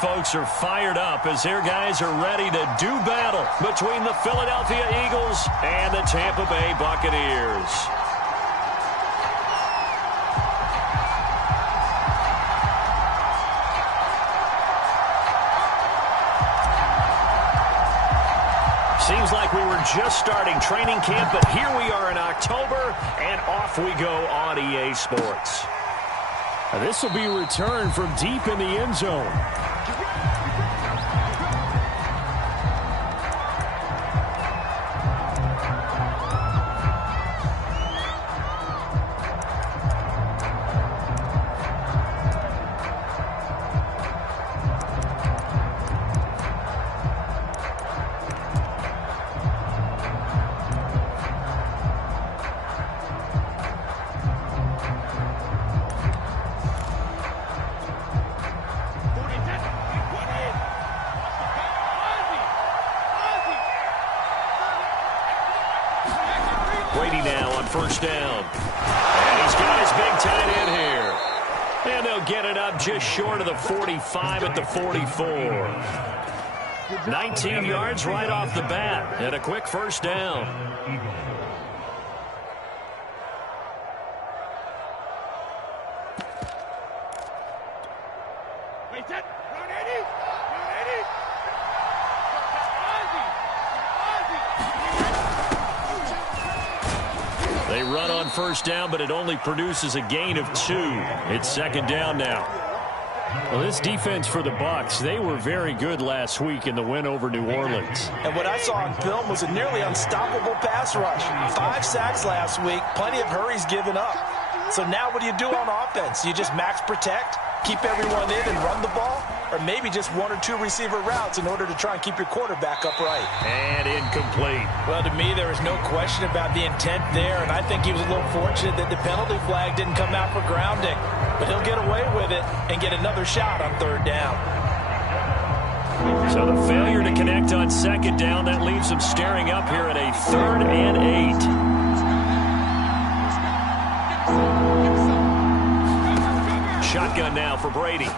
folks are fired up as their guys are ready to do battle between the Philadelphia Eagles and the Tampa Bay Buccaneers. Seems like we were just starting training camp, but here we are in October, and off we go on EA Sports. This will be a return from deep in the end zone. Brady now on first down. And he's got his big tight end here. And they'll get it up just short of the 45 at the 44. 19 yards right off the bat. And a quick first down. They run on first down, but it only produces a gain of 2. It's second down now. Well, this defense for the Bucs, they were very good last week in the win over New Orleans. And what I saw on film was a nearly unstoppable pass rush. 5 sacks last week, plenty of hurries given up. So now what do you do on offense? You just max protect, keep everyone in and run the ball? Or maybe just 1 or 2 receiver routes in order to try and keep your quarterback upright. And incomplete. Well, to me, there was no question about the intent there, and I think he was a little fortunate that the penalty flag didn't come out for grounding. But he'll get away with it and get another shot on third down. So the failure to connect on second down, that leaves them staring up here at a 3rd and 8. Shotgun now for Brady.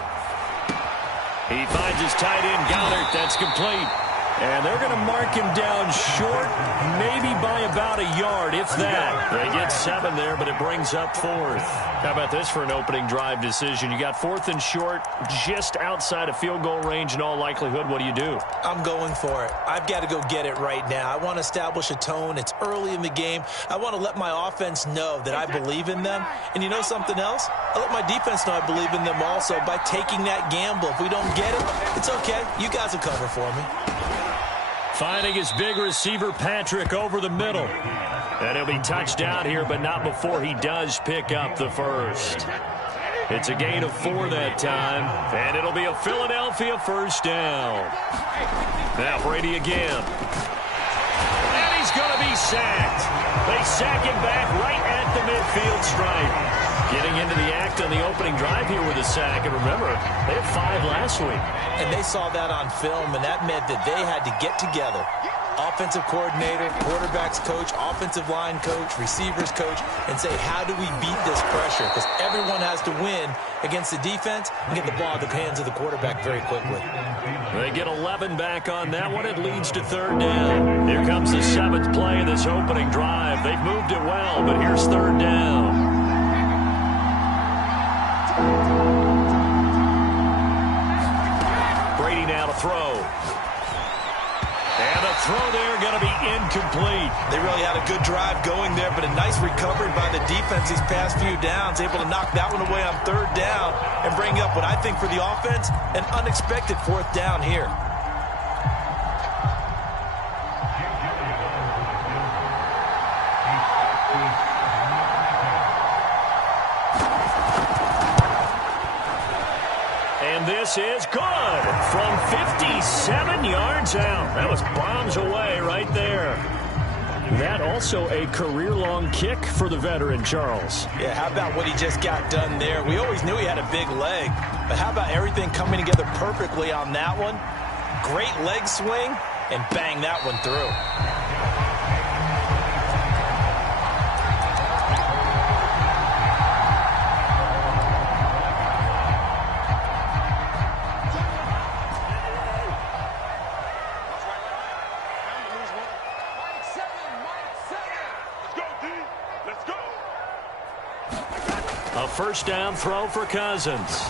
He finds his tight end, Goddard. That's complete. And they're going to mark him down short, maybe by about a yard, if that. They get 7 there, but it brings up 4th. How about this for an opening drive decision? You got 4th and short, just outside of field goal range in all likelihood. What do you do? I'm going for it. I've got to go get it right now. I want to establish a tone. It's early in the game. I want to let my offense know that I believe in them. And you know something else? I let my defense know I believe in them also by taking that gamble. If we don't get it, it's okay. You guys will cover for me. Finding his big receiver, Patrick, over the middle. And he'll be touched down here, but not before he does pick up the first. It's a gain of 4 that time, and it'll be a Philadelphia first down. Now Brady again. And he's going to be sacked. They sack him back right at the midfield stripe. Getting into the act on the opening drive here with a sack. And remember, they had 5 last week. And they saw that on film, and that meant that they had to get together. Offensive coordinator, quarterback's coach, offensive line coach, receivers coach, and say, how do we beat this pressure? Because everyone has to win against the defense and get the ball in the hands of the quarterback very quickly. They get 11 back on that one. It leads to 3rd down. Here comes the 7th play of this opening drive. They've moved it well, but here's 3rd down. Brady now to throw. And the throw there going to be incomplete. They really had a good drive going there, but a nice recovery by the defense these past few downs, able to knock that one away on 3rd down and bring up what I think for the offense, an unexpected 4th down here. This is good from 57 yards out. That was bombs away right there. That also a career-long kick for the veteran, Charles. Yeah, how about what he just got done there? We always knew he had a big leg, but how about everything coming together perfectly on that one? Great leg swing, and bang that one through. first down throw for Cousins.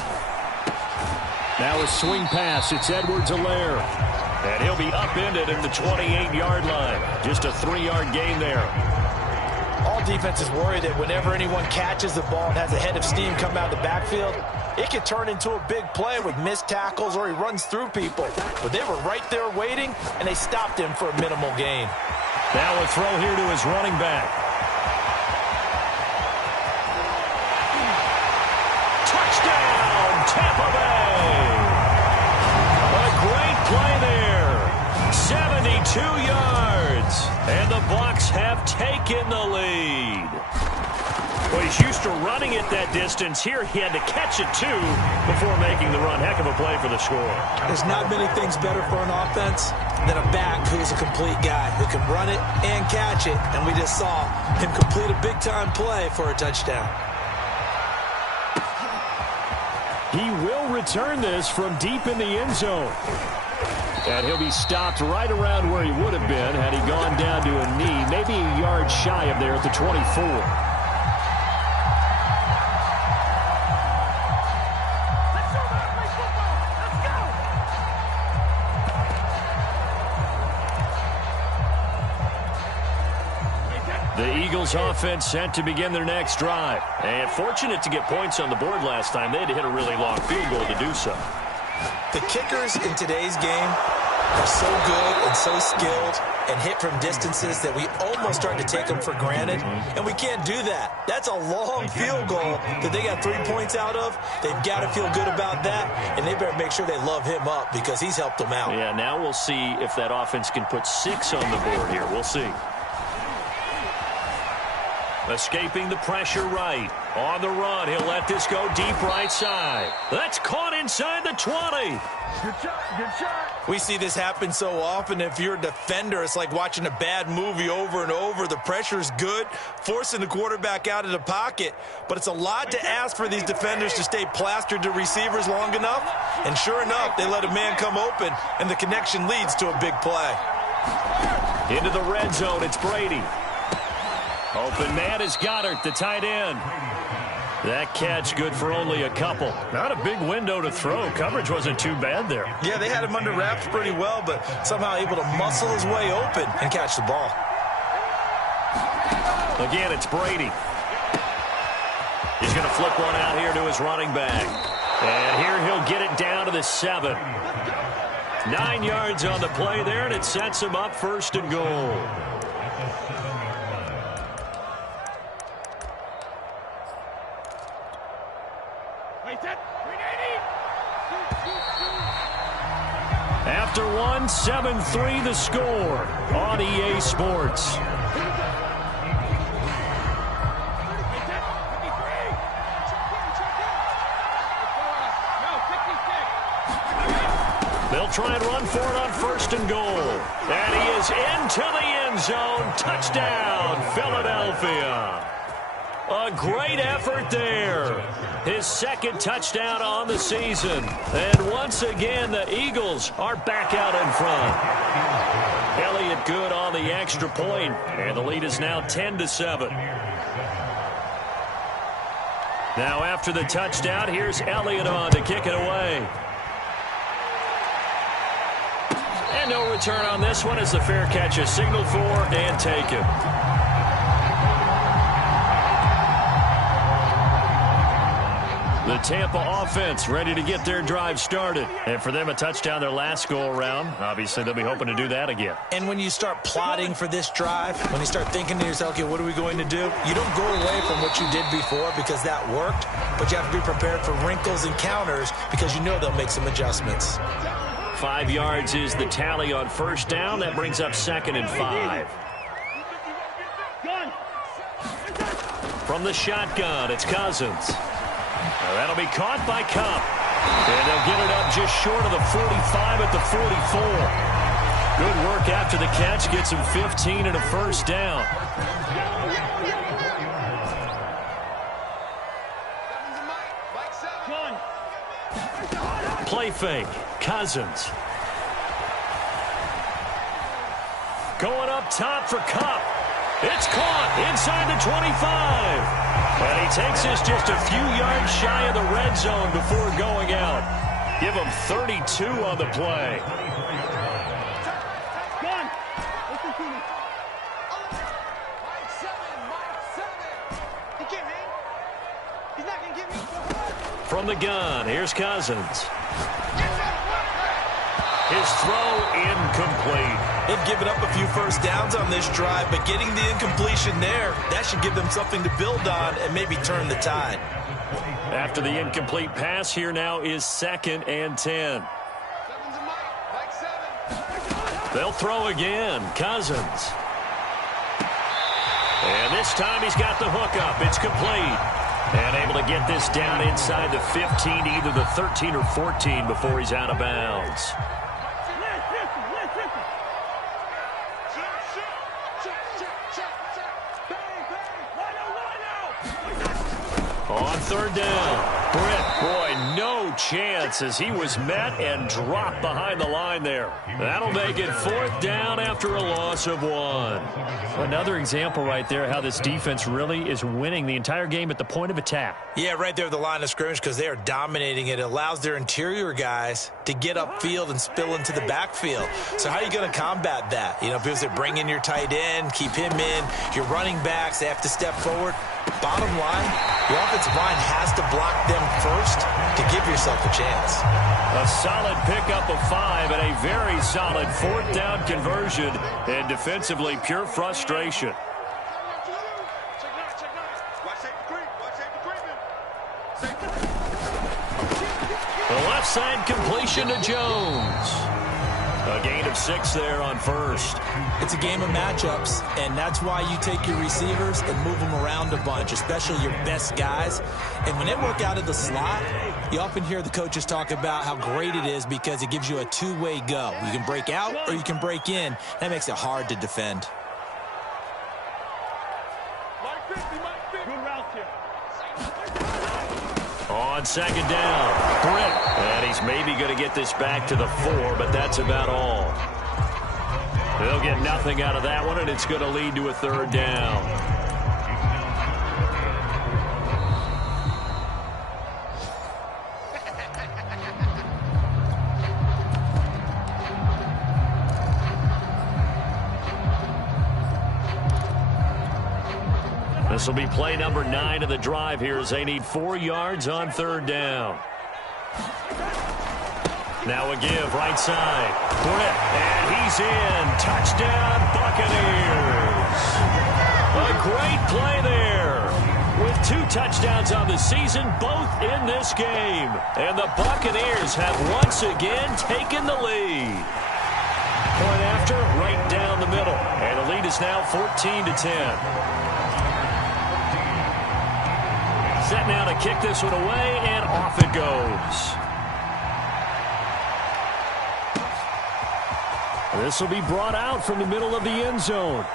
Now a swing pass. It's Edwards-Helaire. And he'll be upended at the 28-yard line. Just a 3-yard gain there. All defenses worry that whenever anyone catches the ball and has a head of steam come out of the backfield, it can turn into a big play with missed tackles or he runs through people. But they were right there waiting, and they stopped him for a minimal gain. Now a throw here to his running back. Touchdown, Tampa Bay! A great play there. 72 yards. And the Bucs have taken the lead. Well, he's used to running it that distance. Here he had to catch it, too, before making the run. Heck of a play for the score. There's not many things better for an offense than a back who's a complete guy who can run it and catch it. And we just saw him complete a big-time play for a touchdown. He will return this from deep in the end zone. And he'll be stopped right around where he would have been had he gone down to a knee, maybe a yard shy of there at the 24. The Eagles offense set to begin their next drive. And fortunate to get points on the board last time. They had to hit a really long field goal to do so. The kickers in today's game are so good and so skilled and hit from distances that we almost start to take them for granted. And we can't do that. That's a long field goal that they got 3 points out of. They've got to feel good about that. And they better make sure they love him up because he's helped them out. Yeah, now we'll see if that offense can put 6 on the board here. We'll see. Escaping the pressure right. On the run, he'll let this go deep right side. That's caught inside the 20. Good shot. We see this happen so often. If you're a defender, it's like watching a bad movie over and over. The pressure's good, forcing the quarterback out of the pocket. But it's a lot to ask for these defenders to stay plastered to receivers long enough. And sure enough, they let a man come open, and the connection leads to a big play. Into the red zone, it's Brady. Open man is Goddard, the tight end. That catch good for only a couple. Not a big window to throw. Coverage wasn't too bad there. Yeah, they had him under wraps pretty well, but somehow able to muscle his way open and catch the ball. Again, it's Brady. He's going to flip one out here to his running back. And here he'll get it down to the 7. 9 yards on the play there, and it sets him up first and goal. After 1, 7-3 the score on EA Sports. They'll try and run for it on first and goal. And he is into the end zone. Touchdown, Philadelphia. A great effort there. His second touchdown on the season. And once again, the Eagles are back out in front. Elliott good on the extra point, and the lead is now 10-7. Now after the touchdown, here's Elliott on to kick it away. And no return on this one as the fair catch is signaled for and taken. The Tampa offense ready to get their drive started. And for them, a touchdown their last go-around. Obviously, they'll be hoping to do that again. And when you start plotting for this drive, when you start thinking to yourself, okay, what are we going to do? You don't go away from what you did before because that worked, but you have to be prepared for wrinkles and counters because you know they'll make some adjustments. 5 yards is the tally on first down. That brings up 2nd and 5. From the shotgun, it's Cousins. Now that'll be caught by Cup. And they'll get it up just short of the 45 at the 44. Good work after the catch. Gets him 15 and a first down. Play fake. Cousins. Going up top for Cup. It's caught inside the 25. And he takes us just a few yards shy of the red zone before going out. Give him 32 on the play. From the gun, here's Cousins. His throw incomplete. They've given up a few first downs on this drive, but getting the incompletion there, that should give them something to build on and maybe turn the tide. After the incomplete pass, here now is 2nd and 10. They'll throw again. Cousins. And this time he's got the hook up. It's complete. And able to get this down inside the 15, either the 13 or 14 before he's out of bounds. On 3rd down, Britt, boy, no chance as he was met and dropped behind the line there. That'll make it 4th down after a loss of 1. Another example right there how this defense really is winning the entire game at the point of attack. Yeah, right there at the line of scrimmage because they are dominating it. It allows their interior guys to get upfield and spill into the backfield. So how are you going to combat that? You know, because they bring in your tight end, keep him in, your running backs, they have to step forward. Bottom line, the offensive line has to block them first to give yourself a chance. A solid pickup of 5 and a very solid 4th down conversion, and defensively pure frustration. The left side completion to Jones. A gain of 6 there on 1st. It's a game of matchups, and that's why you take your receivers and move them around a bunch, especially your best guys. And when they work out of the slot, you often hear the coaches talk about how great it is because it gives you a two-way go. You can break out or you can break in. That makes it hard to defend. On 2nd down, Britt. And he's maybe going to get this back to the 4, but that's about all. They'll get nothing out of that one, and it's going to lead to a 3rd down. This will be play number 9 of the drive here as they need 4 yards on 3rd down. Now a give, right side. Britt, and he's in. Touchdown, Buccaneers. A great play there. With 2 touchdowns on the season, both in this game. And the Buccaneers have once again taken the lead. Point after, right down the middle. And the lead is now 14-10. Set now to kick this one away, and off it goes. This will be brought out from the middle of the end zone.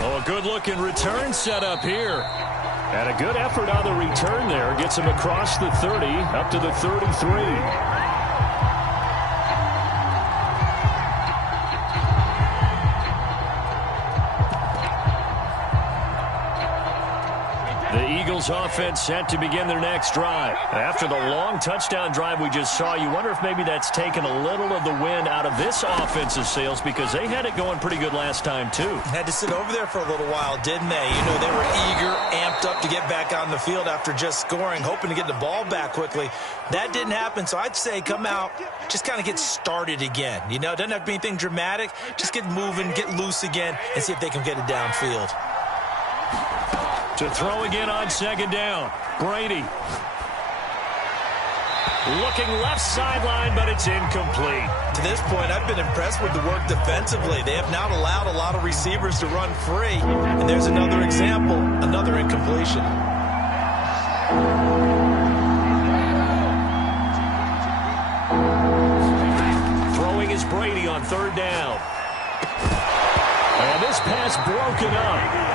Oh, a good-looking return set up here. And a good effort on the return there. Gets him across the 30, up to the 33. The Eagles offense set to begin their next drive. After the long touchdown drive we just saw, you wonder if maybe that's taken a little of the wind out of this offensive sails because they had it going pretty good last time too. Had to sit over there for a little while, didn't they? You know, they were eager, amped up to get back on the field after just scoring, hoping to get the ball back quickly. That didn't happen, so I'd say come out, just kind of get started again. You know, it doesn't have to be anything dramatic. Just get moving, get loose again, and see if they can get it downfield. To throw again on 2nd down. Brady. Looking left sideline, but it's incomplete. To this point, I've been impressed with the work defensively. They have not allowed a lot of receivers to run free. And there's another example, another incompletion. Throwing is Brady on 3rd down. And this pass broken up.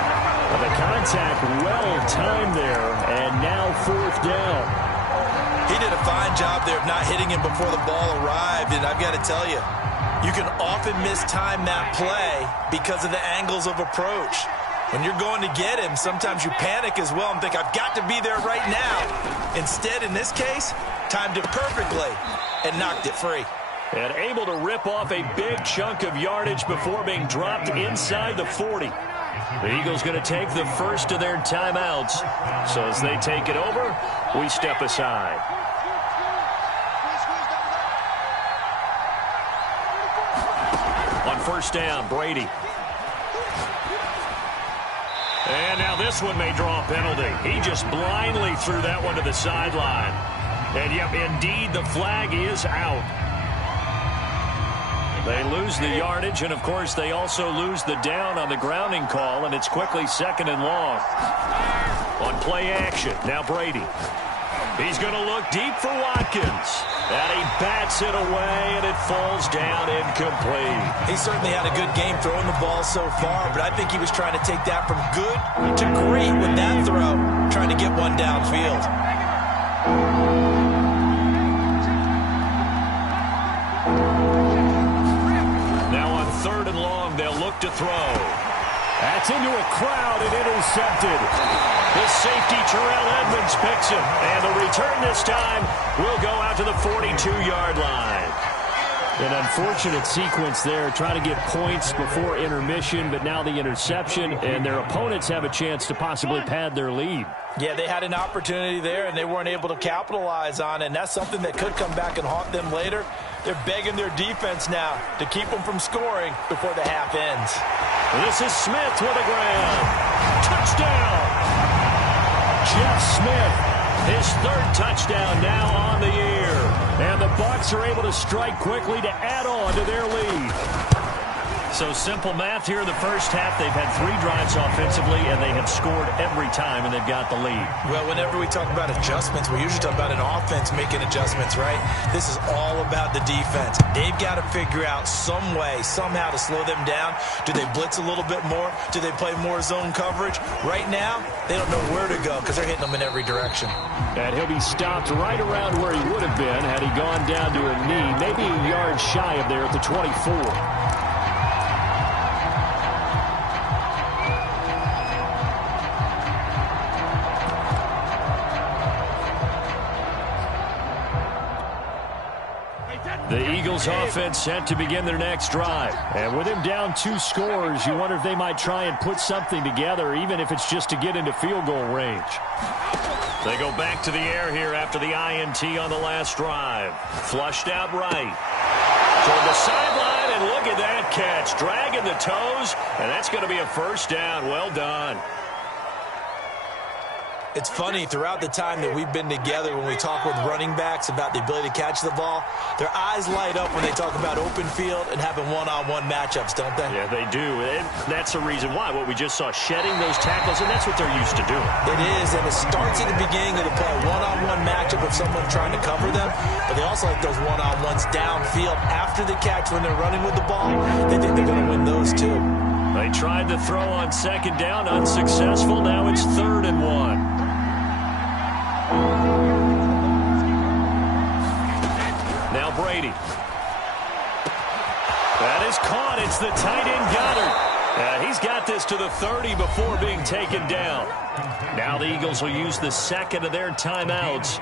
The contact well-timed there, and now 4th down. He did a fine job there of not hitting him before the ball arrived, and I've got to tell you, You can often mistime that play because of the angles of approach. When you're going to get him, sometimes you panic as well and think, I've got to be there right now. Instead, in this case, timed it perfectly and knocked it free. And able to rip off a big chunk of yardage before being dropped inside the 40. The Eagles going to take the first of their timeouts. So as they take it over, we step aside. On first down, Brady. And now this one may draw a penalty. He just blindly threw that one to the sideline. And yep, indeed, the flag is out. They lose the yardage, and of course, they also lose the down on the grounding call, and it's quickly 2nd and long. On play action, now Brady. He's going to look deep for Watkins. And he bats it away, and it falls down incomplete. He certainly had a good game throwing the ball so far, but I think he was trying to take that from good to great with that throw, trying to get one downfield. Now on 3rd and long, they'll look to throw. That's into a crowd and intercepted. The safety, Terrell Edmonds, picks him. And the return this time will go out to the 42-yard line. An unfortunate sequence there, trying to get points before intermission, but now the interception, and their opponents have a chance to possibly pad their lead. Yeah, they had an opportunity there, and they weren't able to capitalize on it, and that's something that could come back and haunt them later. They're begging their defense now to keep them from scoring before the half ends. This is Smith with a grab. Touchdown! Jeff Smith, his 3rd touchdown now on the year. And the Bucs are able to strike quickly to add on to their lead. So simple math here in the first half. They've had 3 drives offensively, and they have scored every time, and they've got the lead. Well, whenever we talk about adjustments, we usually talk about an offense making adjustments, right? This is all about the defense. They've got to figure out some way, somehow to slow them down. Do they blitz a little bit more? Do they play more zone coverage? Right now, they don't know where to go because they're hitting them in every direction. And he'll be stopped right around where he would have been had he gone down to a knee, maybe a yard shy of there at the 24. The Eagles offense set to begin their next drive. And with him down 2 scores, you wonder if they might try and put something together, even if it's just to get into field goal range. They go back to the air here after the INT on the last drive. Flushed out right. Toward the sideline, and look at that catch. Dragging the toes, and that's going to be a first down. Well done. It's funny, throughout the time that we've been together, when we talk with running backs about the ability to catch the ball, their eyes light up when they talk about open field and having one-on-one matchups, don't they? Yeah, they do. And that's the reason why. What we just saw, shedding those tackles, and that's what they're used to doing. It is, and it starts at the beginning of the play. One-on-one matchup of someone trying to cover them, but they also like those one-on-ones downfield after the catch when they're running with the ball. They think they're going to win those too. They tried to throw on 2nd down, unsuccessful. Now it's 3rd and 1. Now Brady. That is caught. It's the tight end Goddard. He's got this to the 30 before being taken down. Now the Eagles will use the 2nd of their timeouts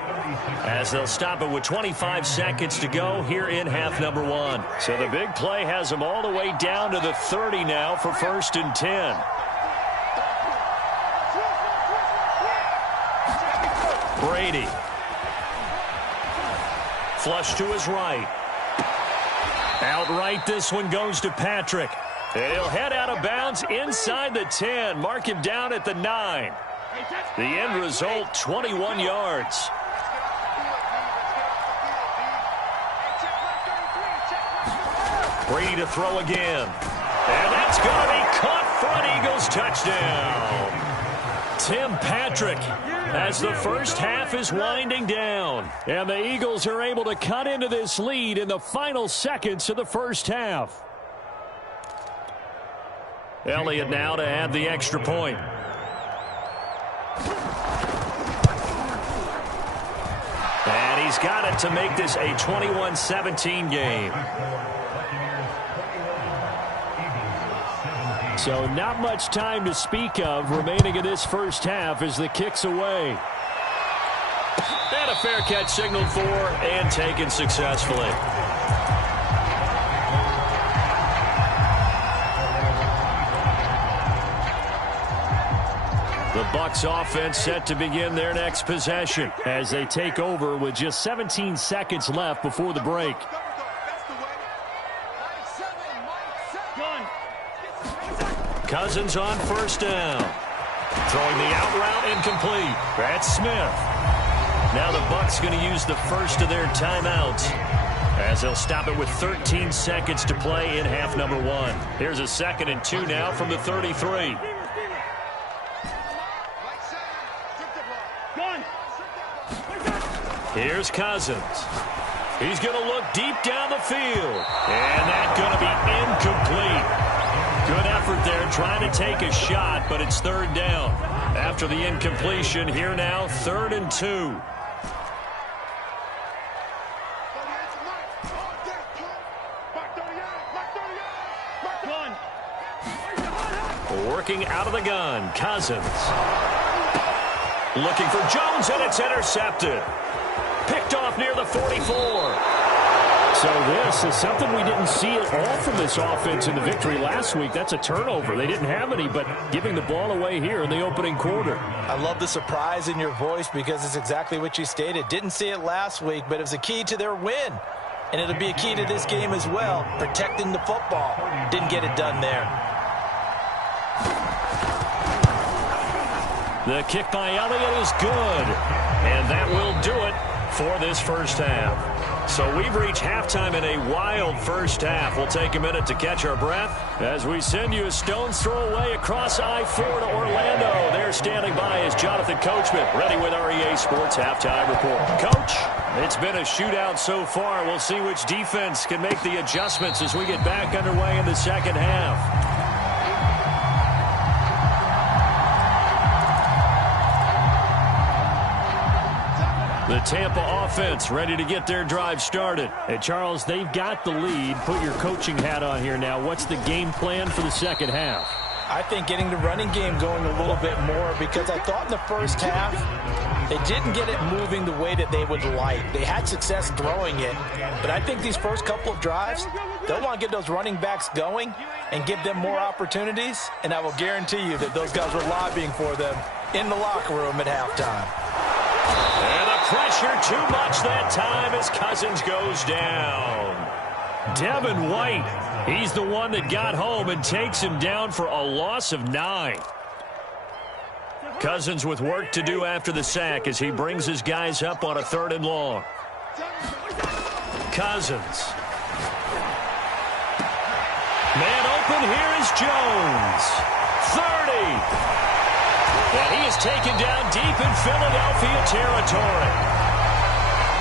as they'll stop it with 25 seconds to go here in half number 1. So the big play has them all the way down to the 30 now for 1st and 10. Brady. Flush to his right. Outright, this one goes to Patrick. And he'll head out of bounds inside the 10. Mark him down at the 9. The end result, 21 yards. Brady to throw again. And that's going to be caught for an Eagles touchdown. Tim Patrick, as the first half is winding down. And the Eagles are able to cut into this lead in the final seconds of the first half. Elliott now to add the extra point. And he's got it to make this a 21-17 game. So not much time to speak of remaining in this first half as the kick's away. And a fair catch signaled for and taken successfully. The Bucs offense set to begin their next possession as they take over with just 17 seconds left before the break. Cousins on first down. Throwing the out route incomplete. That's Smith. Now the Bucs going to use the first of their timeouts as they'll stop it with 13 seconds to play in half number 1. Here's a 2nd and 2 now from the 33. Here's Cousins. He's going to look deep down the field. And that's going to be incomplete. Good effort there trying to take a shot, but it's 3rd down. After the incompletion, here now, 3rd and 2. Working out of the gun, Cousins. Looking for Jones, and it's intercepted. Picked off near the 44. So this is something we didn't see at all from this offense in the victory last week. That's a turnover. They didn't have any, but giving the ball away here in the opening quarter. I love the surprise in your voice because it's exactly what you stated. Didn't see it last week, but it was a key to their win. And it'll be a key to this game as well, protecting the football. Didn't get it done there. The kick by Elliott is good. And that will do it for this first half. So we've reached halftime in a wild first half. We'll take a minute to catch our breath as we send you a stone's throw away across I-4 to Orlando. There standing by is Jonathan Coachman, ready with our EA Sports Halftime Report. Coach, it's been a shootout so far. We'll see which defense can make the adjustments as we get back underway in the second half. The Tampa offense ready to get their drive started. Hey, Charles, they've got the lead. Put your coaching hat on here now. What's the game plan for the second half? I think getting the running game going a little bit more because I thought in the first half they didn't get it moving the way that they would like. They had success throwing it, but I think these first couple of drives, they'll want to get those running backs going and give them more opportunities, and I will guarantee you that those guys were lobbying for them in the locker room at halftime. And the pressure too much that time as Cousins goes down. Devin White, he's the one that got home and takes him down for a loss of 9. Cousins with work to do after the sack as he brings his guys up on a 3rd and long. Cousins. Man open, here is Jones. 30. And he is taken down deep in Philadelphia territory.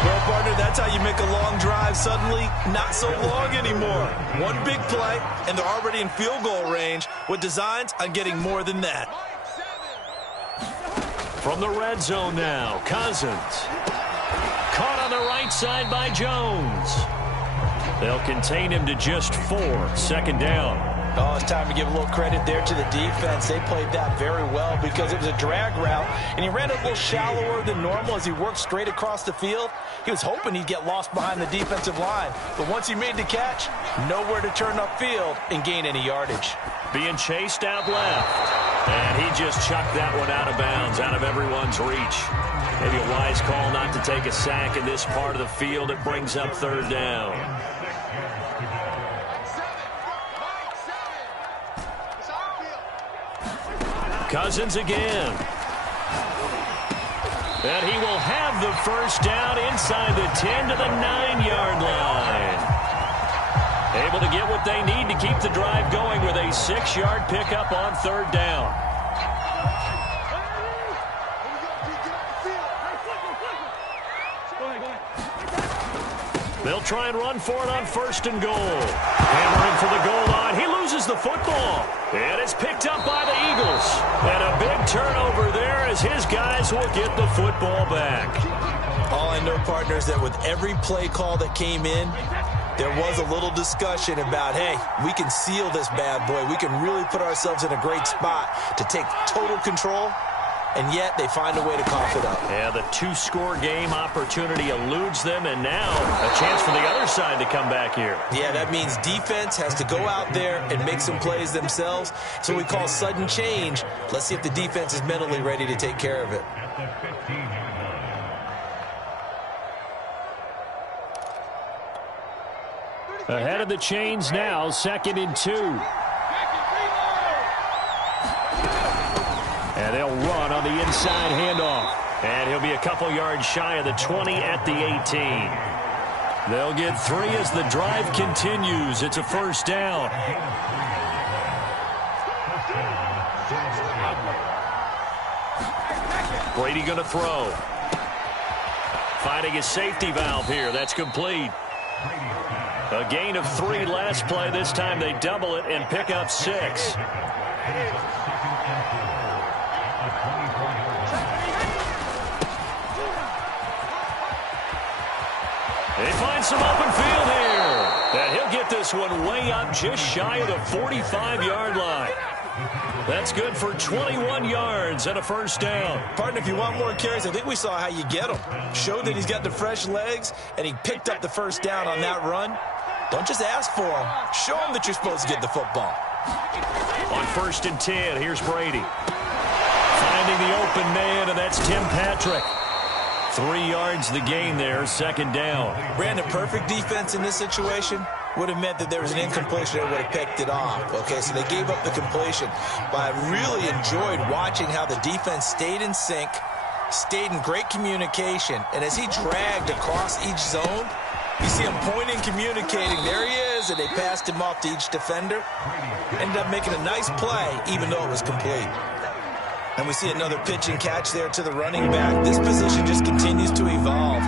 Well, partner, that's how you make a long drive suddenly not so long anymore. One big play, and they're already in field goal range with designs on getting more than that. From the red zone now, Cousins. Caught on the right side by Jones. They'll contain him to just 4. 2nd down. Oh, it's time to give a little credit there to the defense. They played that very well because it was a drag route, and he ran a little shallower than normal as he worked straight across the field. He was hoping he'd get lost behind the defensive line, but once he made the catch, nowhere to turn upfield and gain any yardage. Being chased out left, and he just chucked that one out of bounds, out of everyone's reach. Maybe a wise call not to take a sack in this part of the field. It brings up 3rd down. Cousins again. And he will have the first down inside the 10 to the 9-yard line. Able to get what they need to keep the drive going with a 6-yard pickup on 3rd down. They'll try and run for it on 1st and goal. Hammering for the goal line. He loses the football. And it's picked up by the Eagles. And a big turnover there as his guys will get the football back. All I know, partner, is that with every play call that came in, there was a little discussion about, hey, we can seal this bad boy. We can really put ourselves in a great spot to take total control, and yet they find a way to cough it up. Yeah, the two-score game opportunity eludes them, and now a chance for the other side to come back here. Yeah, that means defense has to go out there and make some plays themselves. So we call sudden change. Let's see if the defense is mentally ready to take care of it. Ahead of the chains now, 2nd and 2. And they'll run on the inside handoff. And he'll be a couple yards shy of the 20 at the 18. They'll get 3 as the drive continues. It's a first down. Brady going to throw. Finding his safety valve here. That's complete. A gain of 3 last play. This time they double it and pick up 6. They find some open field here. And he'll get this one way up just shy of the 45-yard line. That's good for 21 yards and a first down. Partner, if you want more carries, I think we saw how you get them. Showed that he's got the fresh legs, and he picked up the first down on that run. Don't just ask for him. Show him that you're supposed to get the football. On 1st and 10, here's Brady. Finding the open man, and that's Tim Patrick. 3 yards the gain there, 2nd down. Brandon, perfect defense in this situation would have meant that there was an incompletion that would have picked it off. Okay, so they gave up the completion. But I really enjoyed watching how the defense stayed in sync, stayed in great communication, and as he dragged across each zone, you see him pointing, communicating. There he is, and they passed him off to each defender. Ended up making a nice play, even though it was complete. And we see another pitch and catch there to the running back. This position just continues to evolve.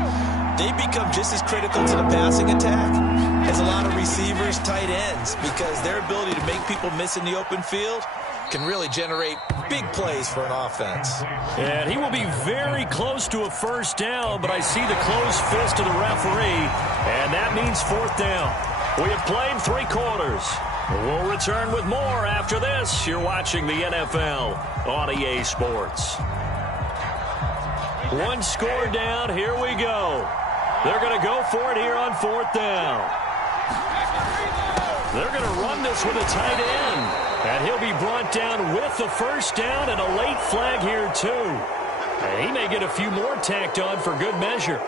They become just as critical to the passing attack as a lot of receivers, tight ends, because their ability to make people miss in the open field can really generate big plays for an offense. And he will be very close to a first down, but I see the closed fist of the referee, and that means 4th down. We have played 3 quarters. We'll return with more after this. You're watching the NFL on EA Sports. 1 score down. Here we go. They're going to go for it here on 4th down. They're going to run this with a tight end. And he'll be brought down with the first down and a late flag here, too. And he may get a few more tacked on for good measure.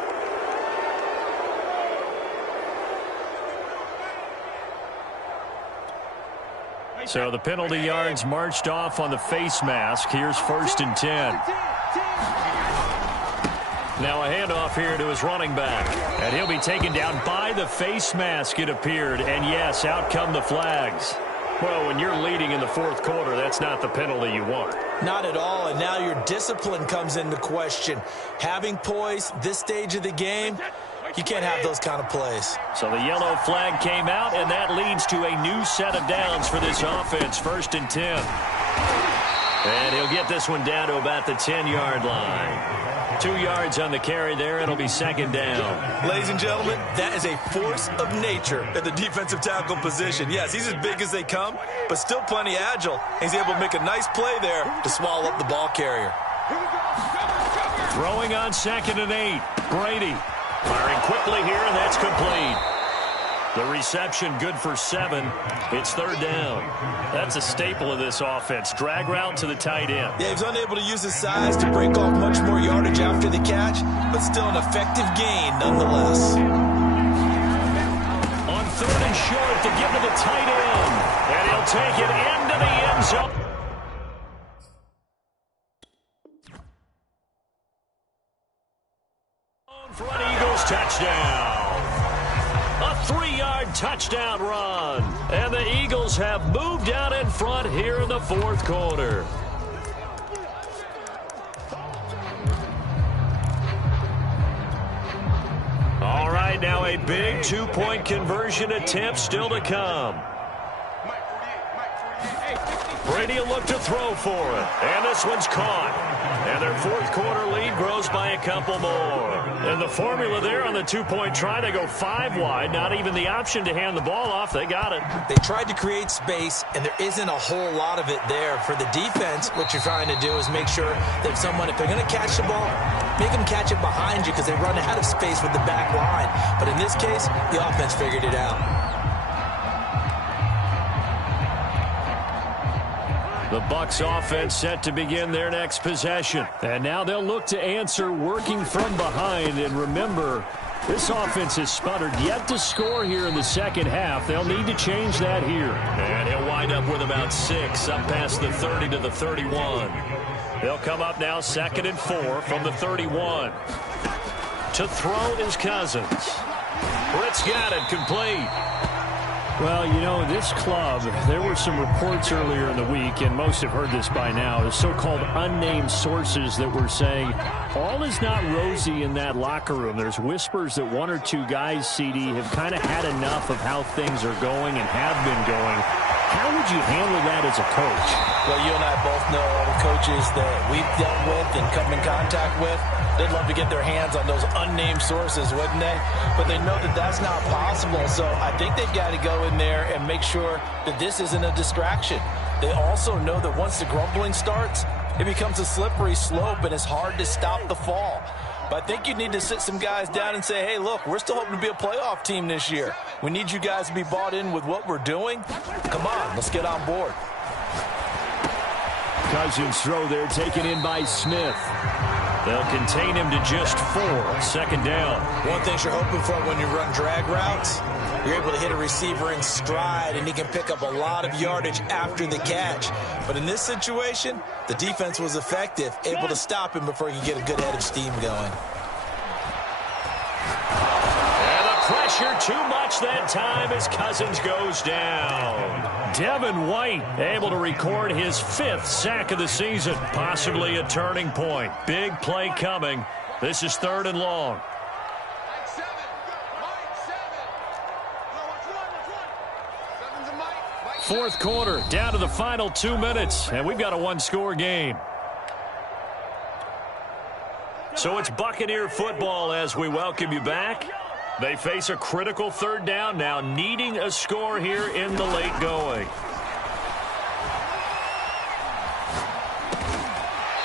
So the penalty yards marched off on the face mask. Here's 1st and 10. Now a handoff here to his running back. And he'll be taken down by the face mask, it appeared. And yes, out come the flags. Well, when you're leading in the 4th quarter, that's not the penalty you want. Not at all, and now your discipline comes into question. Having poise this stage of the game, you can't have those kind of plays. So the yellow flag came out, and that leads to a new set of downs for this offense. 1st and 10. And he'll get this one down to about the 10-yard line. 2 yards on the carry there. It'll be 2nd down. Ladies and gentlemen, that is a force of nature at the defensive tackle position. Yes, he's as big as they come, but still plenty agile. He's able to make a nice play there to swallow up the ball carrier. Throwing on 2nd and 8. Brady. Firing quickly here, and that's complete. The reception good for 7. It's 3rd down. That's a staple of this offense. Drag route to the tight end. Yeah, he was unable to use his size to break off much more yardage after the catch, but still an effective gain nonetheless. On 3rd and short to give to the tight end. And he'll take it into the end zone. For an Eagles touchdown. A 3-yard touchdown run. And the Eagles have moved out in front here in the 4th quarter. All right, now a big 2-point conversion attempt still to come. Brady will look to throw for it. And this one's caught. And their fourth quarter lead grows by a couple more. And the formula there on the two-point try, they go 5 wide. Not even the option to hand the ball off. They got it. They tried to create space, and there isn't a whole lot of it there. For the defense, what you're trying to do is make sure that if they're going to catch the ball, make them catch it behind you because they run out of space with the back line. But in this case, the offense figured it out. The Bucs offense set to begin their next possession. And now they'll look to answer working from behind. And remember, this offense has sputtered yet to score here in the second half. They'll need to change that here. And he'll wind up with about 6 up past the 30 to the 31. They'll come up now 2nd and 4 from the 31. To throw is Cousins. Britt's got it complete. Well, you know, this club, there were some reports earlier in the week, and most have heard this by now, the so-called unnamed sources that were saying all is not rosy in that locker room. There's whispers that 1 or 2 guys, CD, have kind of had enough of how things are going and have been going. How would you handle that as a coach? Well, you and I both know all the coaches that we've dealt with and come in contact with. They'd love to get their hands on those unnamed sources, wouldn't they? But they know that that's not possible. So I think they've got to go in there and make sure that this isn't a distraction. They also know that once the grumbling starts, it becomes a slippery slope and it's hard to stop the fall. But I think you need to sit some guys down and say, hey, look, we're still hoping to be a playoff team this year. We need you guys to be bought in with what we're doing. Come on, let's get on board. Cousins throw there taken in by Smith. They'll contain him to just 4. 2nd down. One thing you're hoping for when you run drag routes, you're able to hit a receiver in stride, and he can pick up a lot of yardage after the catch. But in this situation, the defense was effective, able to stop him before he could get a good head of steam going. And the pressure too much that time as Cousins goes down. Devin White able to record his 5th sack of the season. Possibly a turning point. Big play coming. This is 3rd and long. Fourth quarter, down to the final 2 minutes, and we've got a 1-score game. So it's Buccaneer football as we welcome you back. They face a critical 3rd down now, needing a score here in the late going.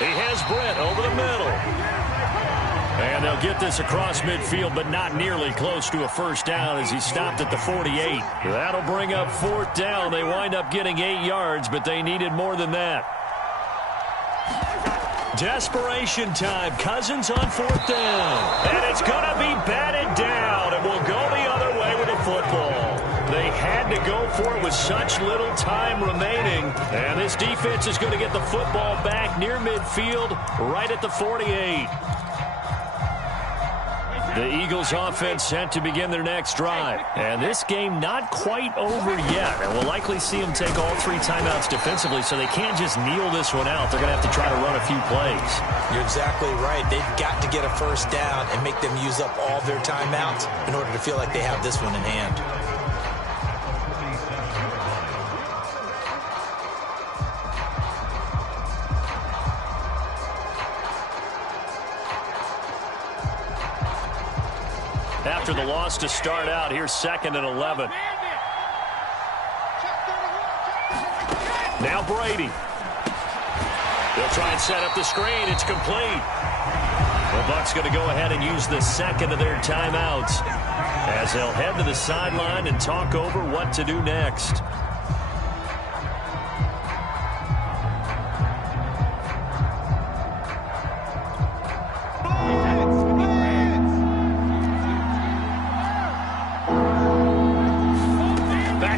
He has Britt over the middle. And they'll get this across midfield, but not nearly close to a first down as he stopped at the 48. That'll bring up 4th down. They wind up getting 8 yards, but they needed more than that. Desperation time. Cousins on 4th down. And it's going to be batted down. It will go the other way with the football. They had to go for it with such little time remaining. And this defense is going to get the football back near midfield, right at the 48. The Eagles offense set to begin their next drive. And this game not quite over yet. And we'll likely see them take all 3 timeouts defensively, so they can't just kneel this one out. They're going to have to try to run a few plays. You're exactly right. They've got to get a first down and make them use up all their timeouts in order to feel like they have this one in hand. After the loss to start out, here's 2nd and 11. Now Brady. They'll try and set up the screen. It's complete. The Bucs going to go ahead and use the 2nd of their timeouts as they'll head to the sideline and talk over what to do next.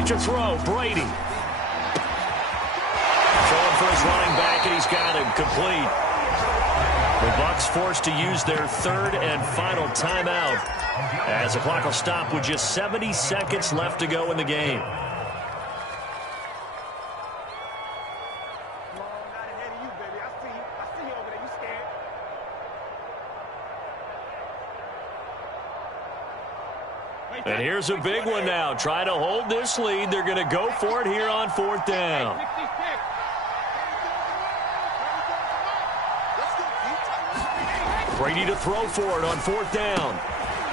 To throw, Brady. Throwing for his running back, and he's got him complete. The Bucs forced to use their 3rd and final timeout as the clock will stop with just 70 seconds left to go in the game. And here Here's a big one now. Trying to hold this lead. They're going to go for it here on 4th down. Brady to throw for it on 4th down.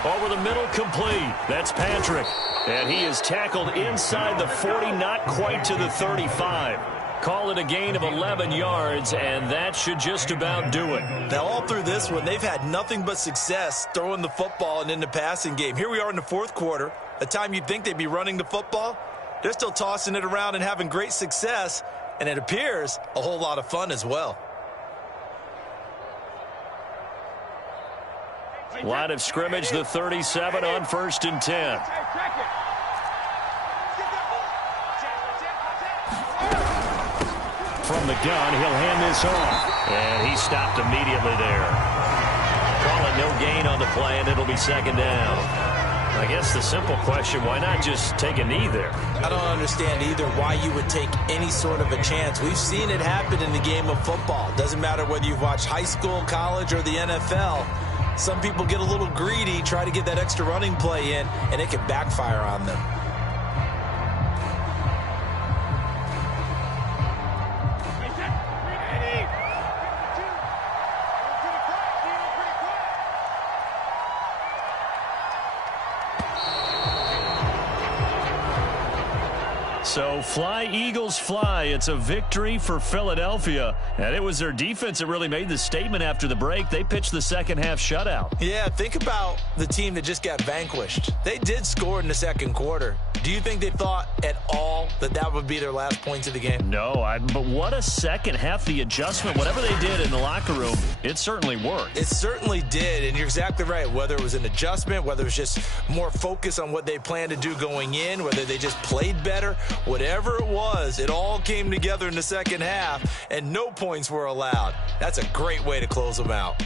Over the middle, complete. That's Patrick. And he is tackled inside the 40, not quite to the 35. Call it a gain of 11 yards, and that should just about do it. Now, all through this one, they've had nothing but success throwing the football and in the passing game. Here we are in the 4th quarter, a time you'd think they'd be running the football. They're still tossing it around and having great success, and it appears a whole lot of fun as well. Line of scrimmage, the 37 on 1st and 10. From the gun, he'll hand this off. And he stopped immediately there. Call it no gain on the play, and it'll be 2nd down. I guess the simple question, why not just take a knee there? I don't understand either why you would take any sort of a chance. We've seen it happen in the game of football. Doesn't matter whether you've watched high school, college, or the NFL. Some people get a little greedy, try to get that extra running play in, and it can backfire on them. So fly, Eagles, fly. It's a victory for Philadelphia. And it was their defense that really made the statement after the break. They pitched the second half shutout. Yeah, think about the team that just got vanquished. They did score in the 2nd quarter. Do you think they thought at all that that would be their last points of the game? No, but what a second half. The adjustment, whatever they did in the locker room, it certainly worked. It certainly did, and you're exactly right. Whether it was an adjustment, whether it was just more focus on what they planned to do going in, whether they just played better, whatever it was, it all came together in the second half, and no points were allowed. That's a great way to close them out.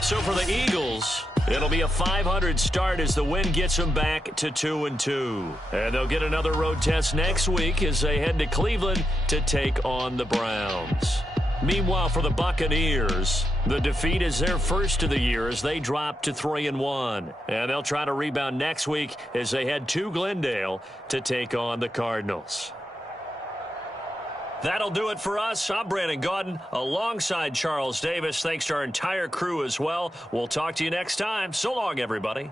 So for the Eagles, it'll be a 500 start as the win gets them back to 2-2. And they'll get another road test next week as they head to Cleveland to take on the Browns. Meanwhile, for the Buccaneers, the defeat is their first of the year as they drop to 3-1. And they'll try to rebound next week as they head to Glendale to take on the Cardinals. That'll do it for us. I'm Brandon Gaudin alongside Charles Davis. Thanks to our entire crew as well. We'll talk to you next time. So long, everybody.